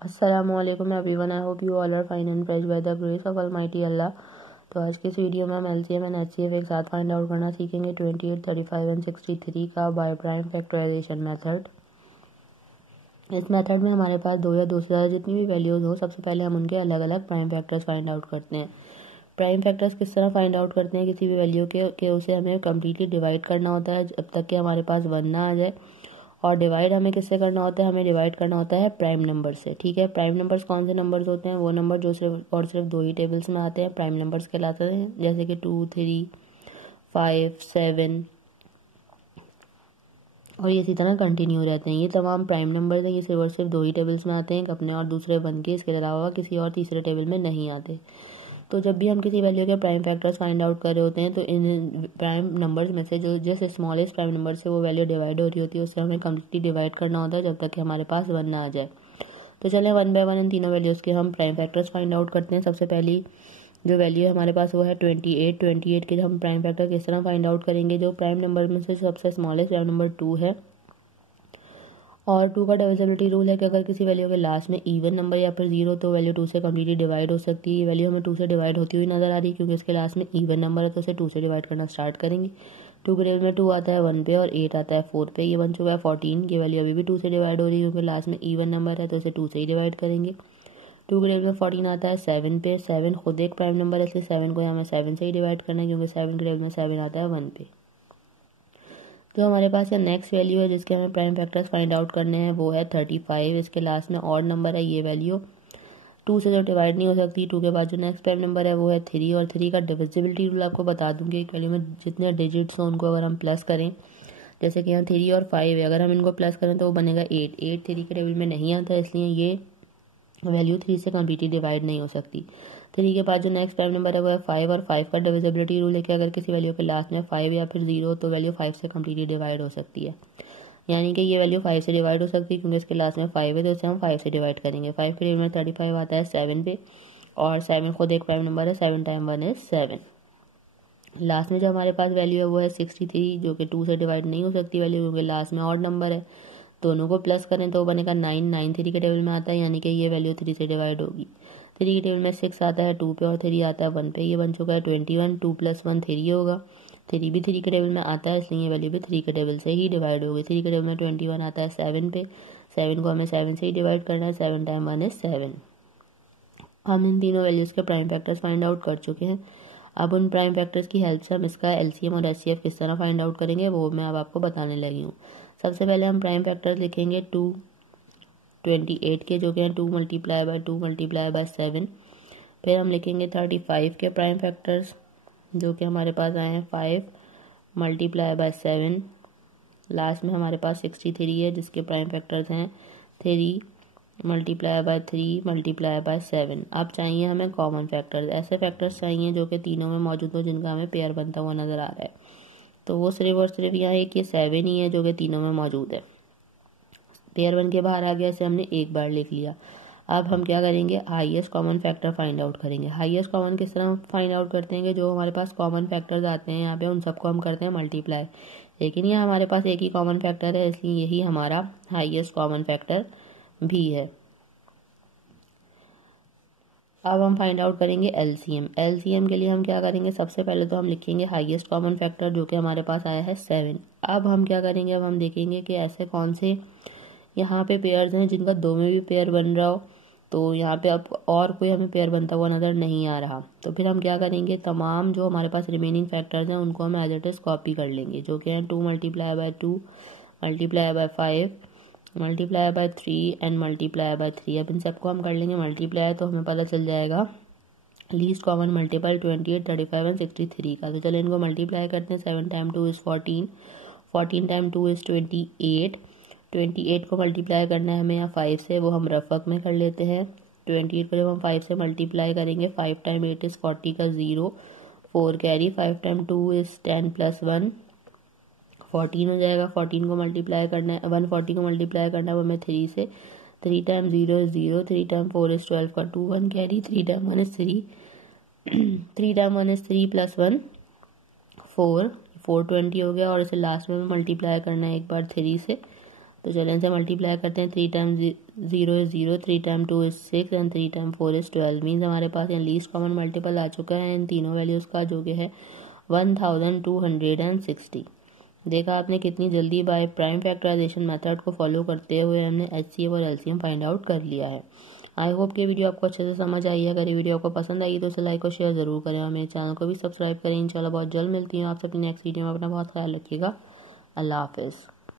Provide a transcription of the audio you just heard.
अस्सलामुअलैकुम everyone, I hope you all are fine and fresh by the grace of almighty Allah. तो आज के इस वीडियो में हम एलसीएम एंड एचसीएफ एक साथ फाइंड आउट करना सीखेंगे 28, 35 एंड 63 का बाय प्राइम फैक्टराइजेशन मेथड। इस मेथड में हमारे पास दो या दो से ज़्यादा जितनी भी वैल्यूज़ हो, सबसे पहले हम उनके अलग अलग प्राइम फैक्टर्स फाइंड आउट करते हैं। प्राइम फैक्टर्स किस तरह फाइंड आउट करते हैं किसी भी वैल्यू के उसे हमें कम्प्लीटली डिवाइड करना होता है जब तक कि हमारे पास 1 ना आ जाए। और डिवाइड हमें किससे करना होता है, हमें डिवाइड करना होता है प्राइम नंबर से। ठीक है, प्राइम नंबर्स कौन से नंबर्स होते हैं? वो नंबर जो सिर्फ और सिर्फ दो ही टेबल्स में आते हैं प्राइम नंबर्स कहलाते हैं, जैसे कि 2, 3, 5, 7 और ये इसी तरह कंटिन्यू रहते हैं। ये तमाम प्राइम नंबर्स हैं, ये सिर्फ और सिर्फ दो ही टेबल्स में आते हैं, अपने और दूसरे 1 के, इसके अलावा किसी और तीसरे टेबल में नहीं आते। तो जब भी हम किसी वैल्यू के प्राइम फैक्टर्स फाइंड आउट कर रहे होते हैं तो इन प्राइम नंबर्स में से जो जिस स्मॉलेस्ट प्राइम नंबर से वो वैल्यू डिवाइड हो रही होती है उससे हमें कम्प्लीटली डिवाइड करना होता है जब तक कि हमारे पास 1 ना आ जाए। तो चलें 1 बाय 1 इन तीनों वैल्यूज़ के हम प्राइम फैक्टर्स फाइंड आउट करते हैं। सबसे पहली जो वैल्यू है हमारे पास वो है 28 के हम प्राइम फैक्टर किस तरह फाइंड आउट करेंगे। जो प्राइम नंबर में से सबसे स्मॉलेस्ट प्राइम नंबर 2 है और 2 का डिविजिबिलिटी रूल है कि अगर किसी वैल्यू के लास्ट में इवन नंबर या फिर 0 तो वैल्यू 2 से कम्प्लीटली डिवाइड हो सकती है। ये वैल्यू हमें 2 से डिवाइड होती हुई नजर आ रही है क्योंकि इसके लास्ट में इवन नंबर है तो उसे 2 से डिवाइड करना स्टार्ट करेंगे। 2 के टेबल में 2 आता है 1 पे और 8 आता है 4 पे। ये बन चुका है 14 की वैल्यू अभी भी 2 से डिवाइड हो रही है क्योंकि लास्ट में इवन नंबर है तो इसे 2 से ही डिवाइड करेंगे। 2 के टेबल में 14 आता है 7 पे। 7 खुद एक प्राइम नंबर है इसलिए 7 को हमें 7 से ही डिवाइड करना है क्योंकि 7 के टेबल में 7 आता है 1 पे। तो हमारे पास ये नेक्स्ट वैल्यू है जिसके हमें प्राइम फैक्टर्स फाइंड आउट करने हैं, वो है 35। इसके लास्ट में ऑड नंबर है, ये वैल्यू 2 से तो डिवाइड नहीं हो सकती। 2 के बाद जो नेक्स्ट प्राइम नंबर है वो है 3 और 3 का डिविजिबिलिटी रूल आपको बता दूं कि एक वैल्यू में जितने डिजिट्स हों उनको अगर हम प्लस करें, जैसे कि यहाँ 3 और 5 है, अगर हम इनको प्लस करें तो वो बनेगा 8। 8 3 के टेबल में नहीं आता इसलिए ये वैल्यू 3 से कम्प्लीटली डिवाइड नहीं हो सकती। 3 के बाद जो नेक्स्ट प्राइम नंबर है वो है 5 और 5 का डिविजिबिलिटी रूल है कि अगर किसी वैल्यू के लास्ट में 5 या फिर 0 तो वैल्यू 5 से कम्प्लीटली डिवाइड हो सकती है। यानी कि ये वैल्यू 5 से डिवाइड हो सकती है क्योंकि इसके लास्ट में 5 है तो इसे हम 5 से डिवाइड करेंगे। 5 के टेबल में 35 आता है 7 पे और 7 खुद एक प्राइम नंबर है। 7 टाइम 1 इज 7। लास्ट में जो हमारे पास वैल्यू है वो है 63 जो कि 2 से डिवाइड नहीं हो सकती वैल्यू क्योंकि लास्ट में ऑड नंबर है। दोनों को प्लस करें तो बनेगा 9। 9 3 के टेबल में आता है यानी कि ये वैल्यू 3 से डिवाइड होगी। 3 के टेबल में 6 आता है 2 पे और 3 आता है 1 पे। ये बन चुका है 21। 2 + 1 3 होगा। 3 भी 3 के टेबल में आता है इसलिए ये वैल्यू भी 3 के टेबल से ही डिवाइड होगी। 3 के टेबल में 21 आता है 7 पे। 7 को हमें 7 से ही डिवाइड करना है। 7 टाइम 1 इज 7। हम इन तीनों वैल्यूज़ के प्राइम फैक्टर्स फाइंड आउट कर चुके हैं। अब उन प्राइम फैक्टर्स की हेल्प से हम इसका एलसीएम और एचसीएफ किस तरह फाइंड आउट करेंगे वो मैं अब आपको बताने लगी हूँ। सबसे पहले हम प्राइम फैक्टर्स लिखेंगे 28 के जो कि हैं 2 × 2 × 7। फिर हम लिखेंगे 35 के प्राइम फैक्टर्स जो कि हमारे पास आए हैं 5 × 7। लास्ट में हमारे पास 63 है जिसके प्राइम फैक्टर्स हैं 3 × 3 × 7। अब चाहिए हमें कॉमन फैक्टर्स, ऐसे फैक्टर्स चाहिए जो कि तीनों में मौजूद हो जिनका हमें पेयर बनता हुआ नज़र आ रहा है। तो वो सिर्फ और सिर्फ यहाँ एक ये 7 ही है जो कि तीनों में मौजूद है। पेयर बन के बाहर आ गया, इसे हमने एक बार लिख लिया। अब हम क्या करेंगे, highest common factor find out करेंगे। हाईएस्ट कॉमन किस तरह फाइंड आउट करते हैं कि जो हमारे पास कॉमन फैक्टर्स आते हैं यहाँ पे उन सबको हम करते हैं मल्टीप्लाई। लेकिन यहाँ हमारे पास एक ही कॉमन फैक्टर है इसलिए यही हमारा हाईएस्ट कॉमन फैक्टर भी है। अब हम फाइंड आउट करेंगे एलसीएम। एलसीएम के लिए हम क्या करेंगे, सबसे पहले तो हम लिखेंगे हाईएस्ट कॉमन फैक्टर जो कि हमारे पास आया है 7। अब हम क्या करेंगे, अब हम देखेंगे कि ऐसे कौन से यहाँ पे पेयर्स हैं जिनका 2 में भी पेयर बन रहा हो। तो यहाँ पे अब और कोई हमें पेयर बनता हुआ नज़र नहीं आ रहा। तो फिर हम क्या करेंगे, तमाम जो हमारे पास रिमेनिंग फैक्टर्स हैं उनको हम एज इट इज़ कॉपी कर लेंगे जो कि हैं 2 × 2 × 5 × 3 एंड × 3। अब इन सबको हम कर लेंगे मल्टीप्लाई तो हमें पता चल जाएगा लीस्ट कॉमन मल्टीपल 28, 35 एंड 63 का। तो चलो इनको मल्टीप्लाई करते हैं। 7 टाइम 2 इज़ 14, 14 टाइम 2 इज़ 28। 28 को मल्टीप्लाई करना है हमें यहाँ 5 से, वो हम रफ वर्क में कर लेते हैं। 28 को जब हम 5 से मल्टीप्लाई करेंगे 5 टाइम 8 इज़ 40 का 0, 4 कैरी। 5 टाइम 2 इज़ 10 + 1 14 हो जाएगा। 14 को मल्टीप्लाई करना है, 140 को मल्टीप्लाई करना है हमें 3 से। 3 टाइम 0 इज़ 0, 3 टाइम 4 इज़ 12 का 2, 1 carry. 3 time 1 is 3, 3 time 1 is 3 + 1 4, 420 हो गया। और इसे लास्ट में मल्टीप्लाई करना है एक बार 3 से। तो चलें इनसे मल्टीप्लाई करते हैं। 3 time 0 is 0, 3 time 2 is 6 and 3 time 4 is 12। Means हमारे पास यहाँ लीस्ट कॉमन मल्टीपल आ चुका है इन तीनों वैल्यूज़ का, जो कि है 1260। देखा आपने कितनी जल्दी बाय प्राइम फैक्टराइजेशन मेथड को फॉलो करते हुए हमने HCF और LCM फाइंड आउट कर लिया है। आई होप कि वीडियो आपको अच्छे से समझ आई है। अगर ये वीडियो आपको पसंद आई तो उसे लाइक और शेयर ज़रूर करें और मेरे चैनल को भी सब्सक्राइब करें। इंशाल्लाह बहुत जल्द मिलती हूँ आपसे अपनी नेक्स्ट वीडियो में। अपना बहुत ख्याल रखिएगा। अल्लाह हाफिज़।